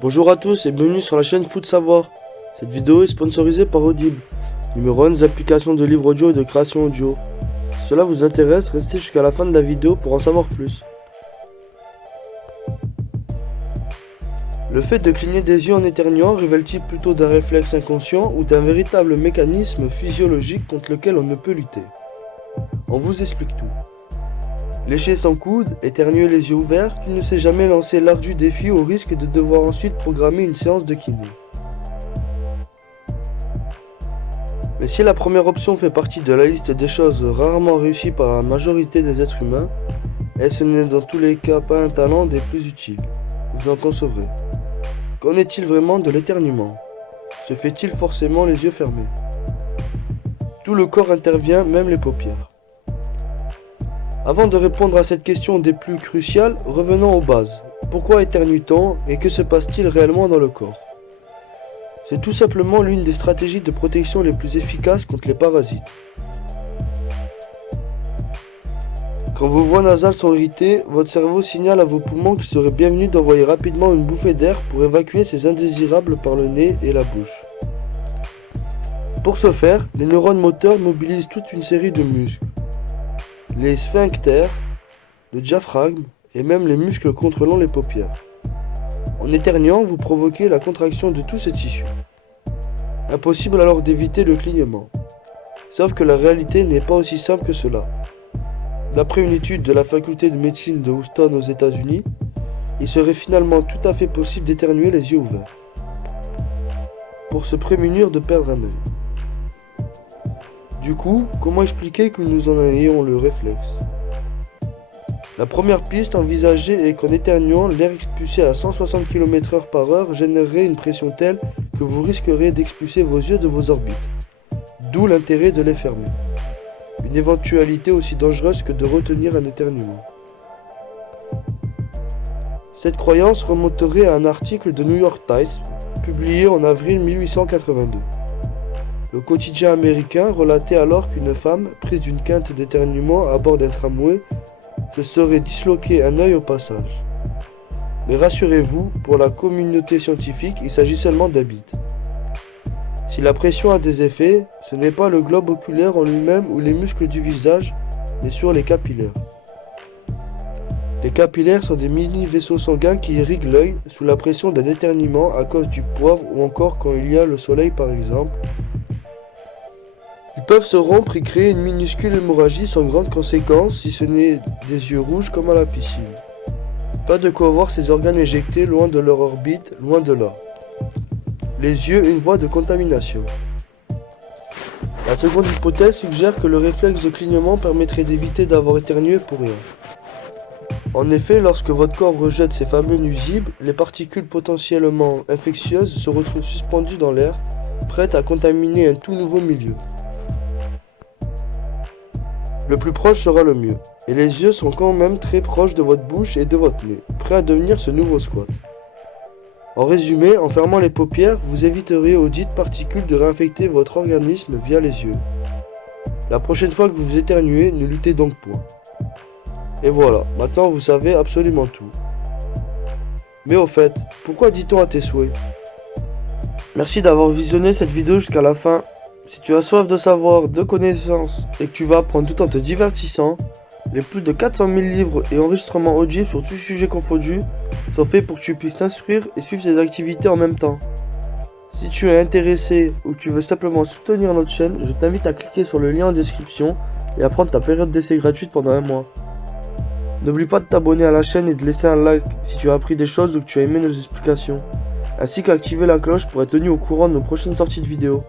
Bonjour à tous et bienvenue sur la chaîne Foot Savoir. Cette vidéo est sponsorisée par Audible, numéro 1 des applications de livres audio et de création audio. Si cela vous intéresse, restez jusqu'à la fin de la vidéo pour en savoir plus. Le fait de cligner des yeux en éternuant révèle-t-il plutôt d'un réflexe inconscient ou d'un véritable mécanisme physiologique contre lequel on ne peut lutter? On vous explique tout. Lécher son coude, éternuer les yeux ouverts, qui ne s'est jamais lancé l'ardu défi au risque de devoir ensuite programmer une séance de kiné. Mais si la première option fait partie de la liste des choses rarement réussies par la majorité des êtres humains, et ce n'est dans tous les cas pas un talent des plus utiles, vous en concevrez. Qu'en est-il vraiment de l'éternuement? Se fait-il forcément les yeux fermés? Tout le corps intervient, même les paupières. Avant de répondre à cette question des plus cruciales, revenons aux bases. Pourquoi éternue-t-on et que se passe-t-il réellement dans le corps? C'est tout simplement l'une des stratégies de protection les plus efficaces contre les parasites. Quand vos voies nasales sont irritées, votre cerveau signale à vos poumons qu'il serait bienvenu d'envoyer rapidement une bouffée d'air pour évacuer ces indésirables par le nez et la bouche. Pour ce faire, les neurones moteurs mobilisent toute une série de muscles. Les sphincters, le diaphragme et même les muscles contrôlant les paupières. En éternuant, vous provoquez la contraction de tous ces tissus. Impossible alors d'éviter le clignement. Sauf que la réalité n'est pas aussi simple que cela. D'après une étude de la faculté de médecine de Houston aux États-Unis, il serait finalement tout à fait possible d'éternuer les yeux ouverts, pour se prémunir de perdre un œil. Du coup, comment expliquer que nous en ayons le réflexe? La première piste envisagée est qu'en éternuant, l'air expulsé à 160 km/h par heure générerait une pression telle que vous risqueriez d'expulser vos yeux de vos orbites. D'où l'intérêt de les fermer. Une éventualité aussi dangereuse que de retenir un éternuement. Cette croyance remonterait à un article de New York Times, publié en avril 1882. Le quotidien américain relatait alors qu'une femme, prise d'une quinte d'éternuement à bord d'un tramway, se serait disloqué un œil au passage. Mais rassurez-vous, pour la communauté scientifique, il s'agit seulement d'un bite. Si la pression a des effets, ce n'est pas le globe oculaire en lui-même ou les muscles du visage, mais sur les capillaires. Les capillaires sont des mini-vaisseaux sanguins qui irriguent l'œil sous la pression d'un éternuement à cause du poivre ou encore quand il y a le soleil par exemple. Ils peuvent se rompre et créer une minuscule hémorragie sans grande conséquence si ce n'est des yeux rouges comme à la piscine. Pas de quoi voir ces organes éjectés loin de leur orbite, loin de là. Les yeux, une voie de contamination. La seconde hypothèse suggère que le réflexe de clignement permettrait d'éviter d'avoir éternué pour rien. En effet, lorsque votre corps rejette ces fameux nuisibles, les particules potentiellement infectieuses se retrouvent suspendues dans l'air, prêtes à contaminer un tout nouveau milieu. Le plus proche sera le mieux, et les yeux sont quand même très proches de votre bouche et de votre nez, prêts à devenir ce nouveau squat. En résumé, en fermant les paupières, vous éviterez aux dites particules de réinfecter votre organisme via les yeux. La prochaine fois que vous éternuez, ne luttez donc point. Et voilà, maintenant vous savez absolument tout. Mais au fait, pourquoi dit-on à tes souhaits? Merci d'avoir visionné cette vidéo jusqu'à la fin. Si tu as soif de savoir, de connaissances et que tu vas apprendre tout en te divertissant, les plus de 400 000 livres et enregistrements audibles sur tout sujet confondu sont faits pour que tu puisses t'instruire et suivre ces activités en même temps. Si tu es intéressé ou que tu veux simplement soutenir notre chaîne, je t'invite à cliquer sur le lien en description et à prendre ta période d'essai gratuite pendant un mois. N'oublie pas de t'abonner à la chaîne et de laisser un like si tu as appris des choses ou que tu as aimé nos explications, ainsi qu'activer la cloche pour être tenu au courant de nos prochaines sorties de vidéos.